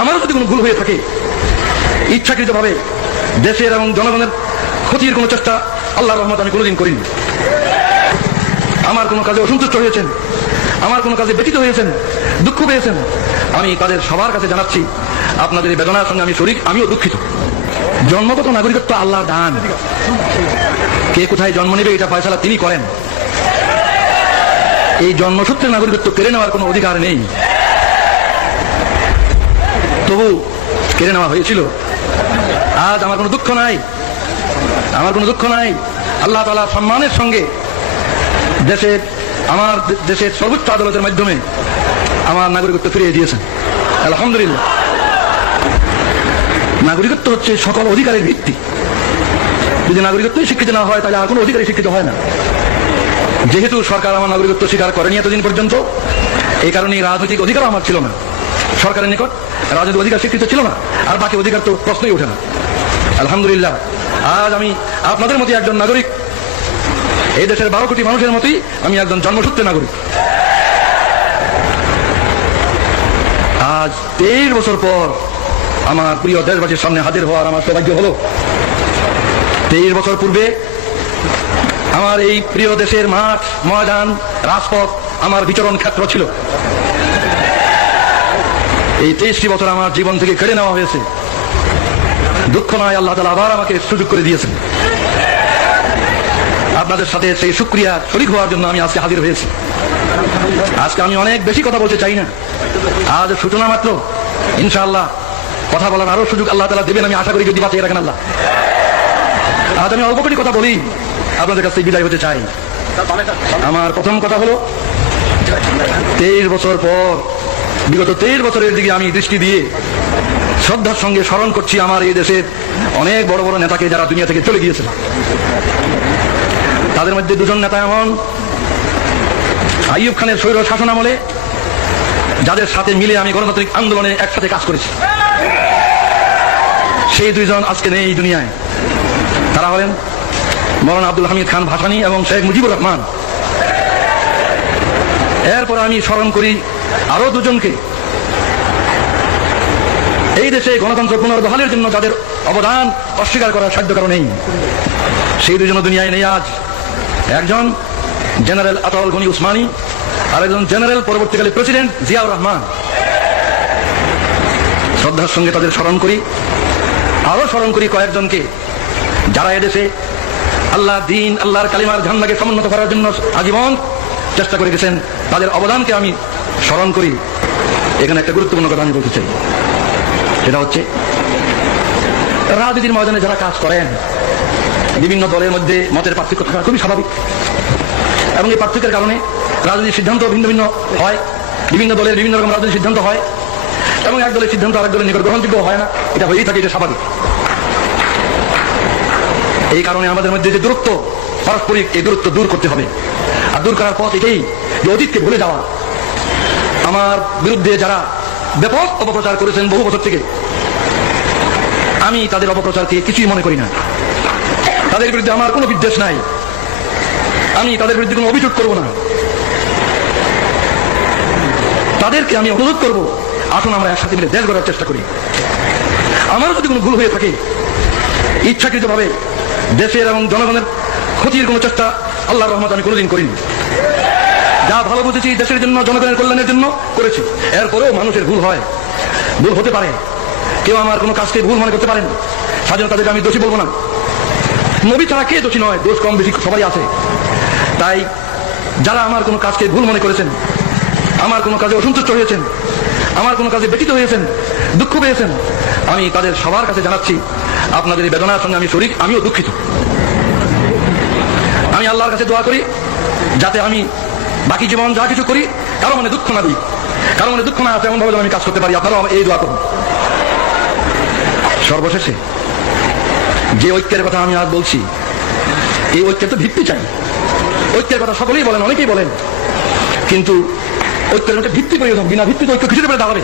আমারও যদি কোনো ভুল হয়ে থাকে, ইচ্ছাকৃতভাবে দেশের এবং জনগণের ক্ষতির কোনো চেষ্টা আল্লাহ রহমত আমি কোনোদিন করিনি। আমার কোনো কাজে অসন্তুষ্ট হয়েছেন, আমার কোনো কাজে ব্যতীত হয়েছেন, দুঃখ পেয়েছেন, আমি তাদের সবার কাছে জানাচ্ছি, আপনাদের বেদনার সঙ্গে আমি শরিক, আমিও দুঃখিত। জন্মগত নাগরিকত্ব আল্লাহ দান। কে কোথায় জন্ম নেবে এটা ফয়সালা তিনি করেন। এই জন্মসূত্রে নাগরিকত্ব কেড়ে নেওয়ার কোনো অধিকার নেই। তবু কেড়ে নেওয়া হয়েছিল। আজ আমার কোনো দুঃখ নাই। আমার কোনো দুঃখ নাই। আল্লাহ তালা সম্মানের সঙ্গে দেশের, আমার দেশের সর্বোচ্চ আদালতের মাধ্যমে আমার নাগরিকত্ব ফিরিয়ে দিয়েছেন। আলহামদুলিল্লাহ। নাগরিকত্ব হচ্ছে সকল অধিকারের ভিত্তি। যদি নাগরিকত্বই শিক্ষিত না হয়, তাহলে আর কোনো অধিকারই শিক্ষিত হয় না। যেহেতু সরকার আমার নাগরিকত্ব স্বীকার করেনি এতদিন পর্যন্ত এই কারণে রাজনৈতিক অধিকার আমার ছিল না। সরকারের নিকট রাজনৈতিক অধিকার স্বীকৃত ছিল না, আর বাকি অধিকার তো প্রশ্নই ওঠে না। আলহামদুলিল্লাহ, আজ আমি আপনাদের মতো একজন নাগরিক। এই দেশের বারো কোটি মানুষের মতোই আমি একজন জন্মসূত্রে নাগরিক। আজ তেইশ বছর পর আমার প্রিয় দেশবাসীর সামনে হাজির হওয়ার আমার সৌভাগ্য হলো। তেইশ বছর পূর্বে আমার এই প্রিয় দেশের মাঠ, ময়দান, রাজপথ আমার বিচরণ ক্ষেত্র ছিল। এই তেইশটি বছর আমার জীবন থেকে কেড়ে নেওয়া হয়েছে। দুঃখ নয়, আল্লাহ তালা আবার আমাকে সুযোগ করে দিয়েছেন। আপনাদের সাথে সেই সুক্রিয়া শরিক হওয়ার জন্য আমি আজকে হাজির হয়েছি। আজকে আমি অনেক বেশি কথা বলতে চাই না। আজ সূচনা মাত্র। ইনশাআল্লাহ কথা বলার আরও সুযোগ আল্লাহ তালা দেবেন, আমি আশা করি যদি বাঁচিয়ে রাখেন আল্লাহ। আজ আমি অল্প কথা বলি, আপনাদের কাছে বিদায় হতে চাই। আমার প্রথম কথা হলো, তেইশ বছর পর বিগত তেইশ বছরের দিকে আমি দৃষ্টি দিয়ে শ্রদ্ধার সঙ্গে স্মরণ করছি আমার এই দেশের অনেক বড় বড় নেতাকে যারা দুনিয়া থেকে চলে গিয়েছিল তাদের মধ্যে দুজন নেতা এমন, আইয়ুব খানের স্বৈর শাসন আমলে, যাদের সাথে মিলে আমি গণতান্ত্রিক আন্দোলনে একসাথে কাজ করেছি। সেই দুইজন আজকে নেই এই দুনিয়ায়। তারা হলেন মৌলানা আব্দুল হামিদ খান ভাসানি এবং শেখ মুজিবুর রহমান। এরপর আমি স্মরণ করি আরও দুজনকে। এই দেশে গণতন্ত্র পুনর্বহালের জন্য যাদের অবদান অস্বীকার করার সাধ্য কারণ নেই। সেই দুজন দুনিয়ায় নেই আজ। একজন জেনারেল আতাউল গনি উসমানী আর একজন জেনারেল পরবর্তীকালে প্রেসিডেন্ট জিয়াউর রহমান। শ্রদ্ধার সঙ্গে তাদের স্মরণ করি। আরও স্মরণ করি কয়েকজনকে যারা এদেশে আল্লাহ দিন, আল্লাহর কালিমার ঝান্ডাকে সমুন্নত করার জন্য আজীবন চেষ্টা করে গেছেন, তাদের অবদানকে আমি স্মরণ করি, এখানে একটা গুরুত্বপূর্ণ কথা আমি বলতে চাই। সেটা হচ্ছে, রাজনীতির ময়দানে যারা কাজ করেন, বিভিন্ন দলের মধ্যে মতের পার্থক্য থাকা খুবই স্বাভাবিক। এবং এই পার্থক্যের কারণে রাজনীতির সিদ্ধান্ত ভিন্ন ভিন্ন হয়, বিভিন্ন দলের বিভিন্ন রকম রাজনীতির সিদ্ধান্ত হয়, এবং এক দলের সিদ্ধান্ত আরেক দলের নিকট গ্রহণযোগ্য হয় না, এটা হয়েই থাকে, এটা স্বাভাবিক। এই কারণে আমাদের মধ্যে যে দূরত্ব, পারস্পরিক এই দূরত্ব দূর করতে হবে। আর দূর করার পথ এটাই যে অতীতকে ভুলে যাওয়া আমার বিরুদ্ধে যারা ব্যাপক অপপ্রচার করেছেন বহু বছর থেকে, আমি তাদের অপপ্রচারকে কিছুই মনে করি না। তাদের বিরুদ্ধে আমার কোনো বিদ্বেষ নাই। আমি তাদের বিরুদ্ধে কোনো অভিযোগ করব না। তাদেরকে আমি অনুরোধ করব, আসুন আমরা একসাথে মিলে দেশ গড়ার চেষ্টা করি। আমারও যদি কোনো ভুল হয়ে থাকে, ইচ্ছাকৃতভাবে দেশের এবং জনগণের ক্ষতির কোনো চেষ্টা আল্লাহ রহমত আমি কোনোদিন করিনি। যা ভালো বুঝেছি দেশের জন্য, জনগণের কল্যাণের জন্য করেছি। এরপরেও মানুষের ভুল হয়। ভুল হতে পারে। কেউ আমার কোনো কাজকে ভুল মনে করতে পারেন? সাধারণ তাদেরকে আমি দোষী বলব না। নবী ছাড়া কে দোষী নয়? দোষ কম বেশি সবাই আছে। তাই যারা আমার কোনো কাজকে ভুল মনে করেছেন, আমার কোনো কাজে অসন্তুষ্ট হয়েছেন, আমার কোনো কাজে ব্যতীত হয়েছেন, দুঃখ পেয়েছেন, আমি তাদের সবার কাছে জানাচ্ছি, আপনাদের এই বেদনার সঙ্গে আমি শরীর আমিও দুঃখিত। আমি আল্লাহর কাছে দোয়া করি, যাতে আমি বাকি জীবন যা কিছু করি, কারও মনে দুঃখ না দিই। কারও মনে দুঃখ না আছে এমন ভাবে আমি কাজ করতে পারি। আপনারাও এই দোয়া করুন। সর্বশেষে, যে ঐক্যের কথা আমি আজ বলছি, এই ঐক্যের তো ভিত্তি চাই। ঐক্যের কথা সকলেই বলেন, অনেকেই বলেন। কিন্তু ঐক্যের একটা ভিত্তি প্রয়োজন, বিনা ভিত্তিতে ঐক্য কিছুতে পেরে দাঁড়াবে?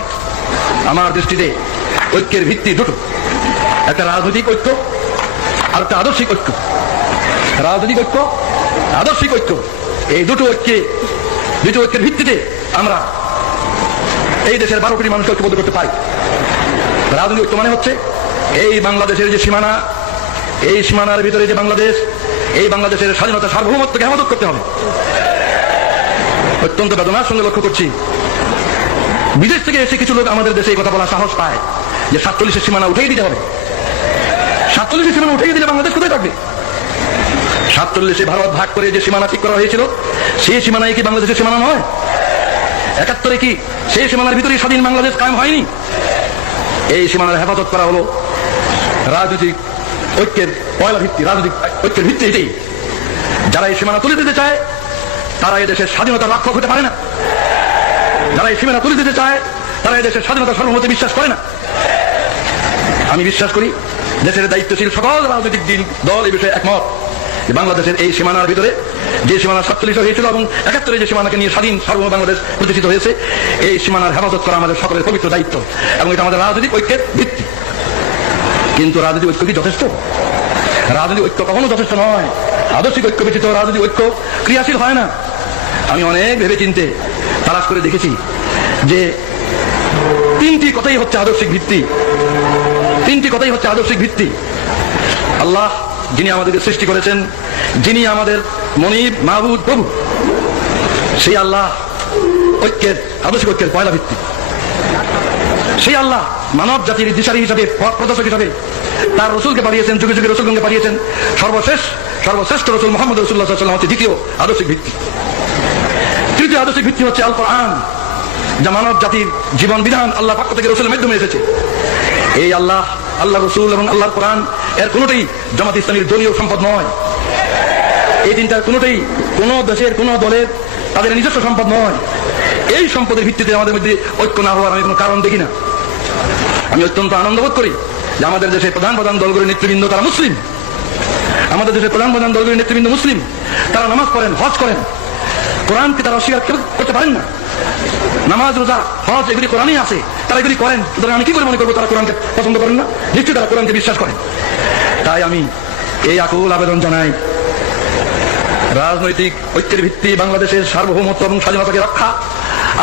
আমার দৃষ্টিতে ঐক্যের ভিত্তি দুটো। একটা রাজনৈতিক ঐক্য আর একটা আদর্শিক ঐক্য। রাজনৈতিক ঐক্য, আদর্শিক ঐক্য। এই দুটো ঐক্যে, দুটো ঐক্যের ভিত্তিতে আমরা এই দেশের বারো কোটি মানুষকে ঐক্যবদ্ধ করতে পারি। রাজনৈতিক ঐক্য মানে হচ্ছে এই বাংলাদেশের যে সীমানা, এই সীমানার ভিতরে যে বাংলাদেশ, এই বাংলাদেশের স্বাধীনতা সার্বভৌমত্বকে হেফাজত করতে হবে। অত্যন্ত বেদনার সঙ্গে লক্ষ্য করছি। বিদেশ থেকে এসে কিছু লোক আমাদের দেশে এই কথা বলা সাহস পায় যে সাতচল্লিশের সীমানা উঠেই দিতে হবে। সাতচল্লিশের সীমানা উঠেই দিলে বাংলাদেশ কোথায় থাকবে? সাতচল্লিশে ভারত ভাগ করে যে সীমানা ঠিক করা হয়েছিল, সেই সীমানায় কি বাংলাদেশের সীমানা নয়? একাত্তরে কি সেই সীমানার ভিতরে স্বাধীন বাংলাদেশ কায়েম হয়নি? এই সীমানার হেফাজত করা হলো রাজনৈতিক ঐক্যের পয়লা ভিত্তি, রাজনৈতিক ঐক্যের ভিত্তি এটাই যারা এই সীমানা তুলে দিতে চায়, তারা দেশের স্বাধীনতা রক্ষক হতে পারে না। যারা এই সীমানা তুলে দিতে চায়, তারা এই দেশের স্বাধীনতা সর্বমতে বিশ্বাস করে না। আমি বিশ্বাস করি, দেশের দায়িত্বশীল সকল রাজনৈতিক দল এই বিষয়ে একমত। যে বাংলাদেশের এই সীমানার ভিতরে যে সীমানা সাতচল্লিশ হয়েছিল এবং একাত্তরে যে সীমানাকে নিয়ে স্বাধীন সার্বভৌম বাংলাদেশ প্রতিষ্ঠিত হয়েছে, এই সীমানার হেফাজত করা আমাদের সকলের পবিত্র দায়িত্ব এবং এটা আমাদের রাজনৈতিক ঐক্যের ভিত্তি। কিন্তু রাজনৈতিক ঐক্য কি যথেষ্ট? রাজনৈতিক ঐক্য কখনো যথেষ্ট নয়। আদর্শিক ঐক্য ব্যতীত রাজনৈতিক ঐক্য ক্রিয়াশীল হয় না। আমি অনেক ভেবে চিনতে তালাশ করে দেখেছি যে তিনটি কথাই হচ্ছে আদর্শিক ভিত্তি। তিনটি কথাই হচ্ছে আদর্শিক ভিত্তি। আল্লাহ যিনি আমাদেরকে সৃষ্টি করেছেন, যিনি আমাদের মনিব মাহবুদ প্রভু, সেই আল্লাহ ঐক্যের, আদর্শিক ঐক্যের পয়লা ভিত্তি। সেই আল্লাহ মানব জাতির দিশারি হিসাবে প্রদর্শক হিসাবে তার রসুলকে পাঠিয়েছেন, যুগে যুগে রসুলগণকে পাঠিয়েছেন। সর্বশেষ, সর্বশ্রেষ্ঠ রসুল মোহাম্মদ রসুল্লাহ সাল্লাম হচ্ছে দ্বিতীয় আদর্শিক ভিত্তি। তৃতীয় আদর্শিক ভিত্তি হচ্ছে আল কোরআন যা মানব জাতির জীবন বিধান আল্লাহ পক্ষ থেকে রসুলের মাধ্যমে এসেছে। এই আল্লাহ আল্লাহ রসুল এবং আল্লাহর কোরআন এর কোনোটাই জামাত ইসলামীর দলীয় সম্পদ নয়। এই তিনটার কোনোটাই কোনো দেশের, কোনো দলের তাদের নিজস্ব সম্পদ নয়। এই সম্পদের ভিত্তিতে আমাদের মধ্যে ঐক্য না হওয়ার আমি কোনো কারণ দেখি না। আমি অত্যন্ত আনন্দ বোধ করি যে আমাদের দেশের প্রধান প্রধান দলগুলির নেতৃবৃন্দ তারা মুসলিম। আমাদের দেশের প্রধান প্রধান দলগুলির নেতৃবৃন্দ মুসলিম। তারা নামাজ পড়েন, হজ করেন। কোরআনকে তারা অস্বীকার করতে পারেন না। নামাজ, রোজা, হজ, এগুলি কোরআনই আছে। তারা করেন। সুতরাং আমি কি করে মনে করব তারা কোরআনকে পছন্দ করেন না? নিশ্চয়ই তারা কোরআনকে বিশ্বাস করেন। তাই আমি এই আকুল আবেদন জানাই, রাজনৈতিক ঐক্যের ভিত্তি, বাংলাদেশের সার্বভৌমত্ব এবং স্বাধীনতাকে রক্ষা।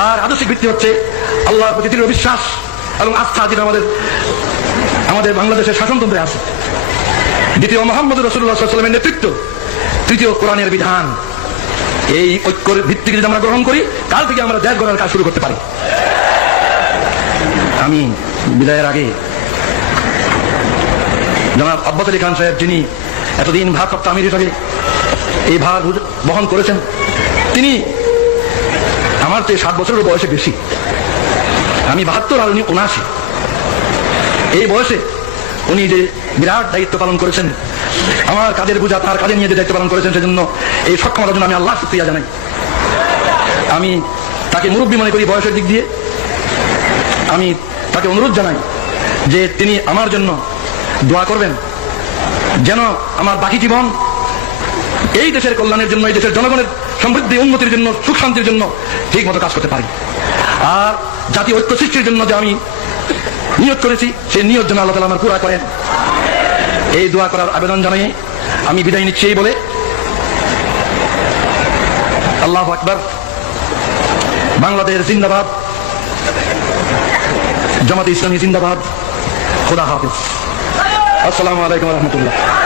আর আদর্শিক ভিত্তি হচ্ছে আল্লাহর প্রতি দৃঢ় বিশ্বাস এবং আস্থা যেটা আমাদের আমাদের বাংলাদেশের শাসনতন্ত্রে আছে। দ্বিতীয় মোহাম্মদ রসুল্লাহ সাল্লামের নেতৃত্ব, তৃতীয় কোরআনের বিধান। এই ঐক্যর ভিত্তিকে যদি আমরা গ্রহণ করি, কাল থেকে আমরা দেশ গড়ার কাজ শুরু করতে পারি। আমি বিদায়ের আগে জনাব আব্বাস আলী খান সাহেব যিনি এতদিন ভারপ্রাপ্ত আমির হিসাবে এই ভার বহন করেছেন, তিনি আমার চেয়ে সাত বছরের বয়সে বেশি। আমি বাহাত্তর আর উনি উনআশি এই বয়সে উনি যে বিরাট দায়িত্ব পালন করেছেন, আমার কাজের বোঝা তার কাজে নিয়ে যে দায়িত্ব পালন করেছেন, সেজন্য এই সক্ষমতার জন্য আমি আল্লাহ শুক্রিয়া জানাই। আমি তাকে মুরব্বী মনে করি বয়সের দিক দিয়ে। আমি তাকে অনুরোধ জানাই যে তিনি আমার জন্য দোয়া করবেন যেন আমার বাকি জীবন এই দেশের কল্যাণের জন্য, এই দেশের জনগণের সমৃদ্ধি, উন্নতির জন্য, সুখ শান্তির জন্য ঠিক মতো কাজ করতে পারি। আর জাতীয় ঐক্য সৃষ্টির জন্য যে আমি নিয়োগ করেছি, সেই নিয়োগ জন্য আল্লাহ আমার পুরা করেন। এই দোয়া করার আবেদন জানিয়ে আমি বিদায় নিচ্ছি এই বলে। আল্লাহ আকবর। বাংলাদেশ জিন্দাবাদ। জামাতে ইসলামী জিন্দাবাদ। খোদা হাফিজ। আসসালামু আলাইকুম রহমতুল্লাহ।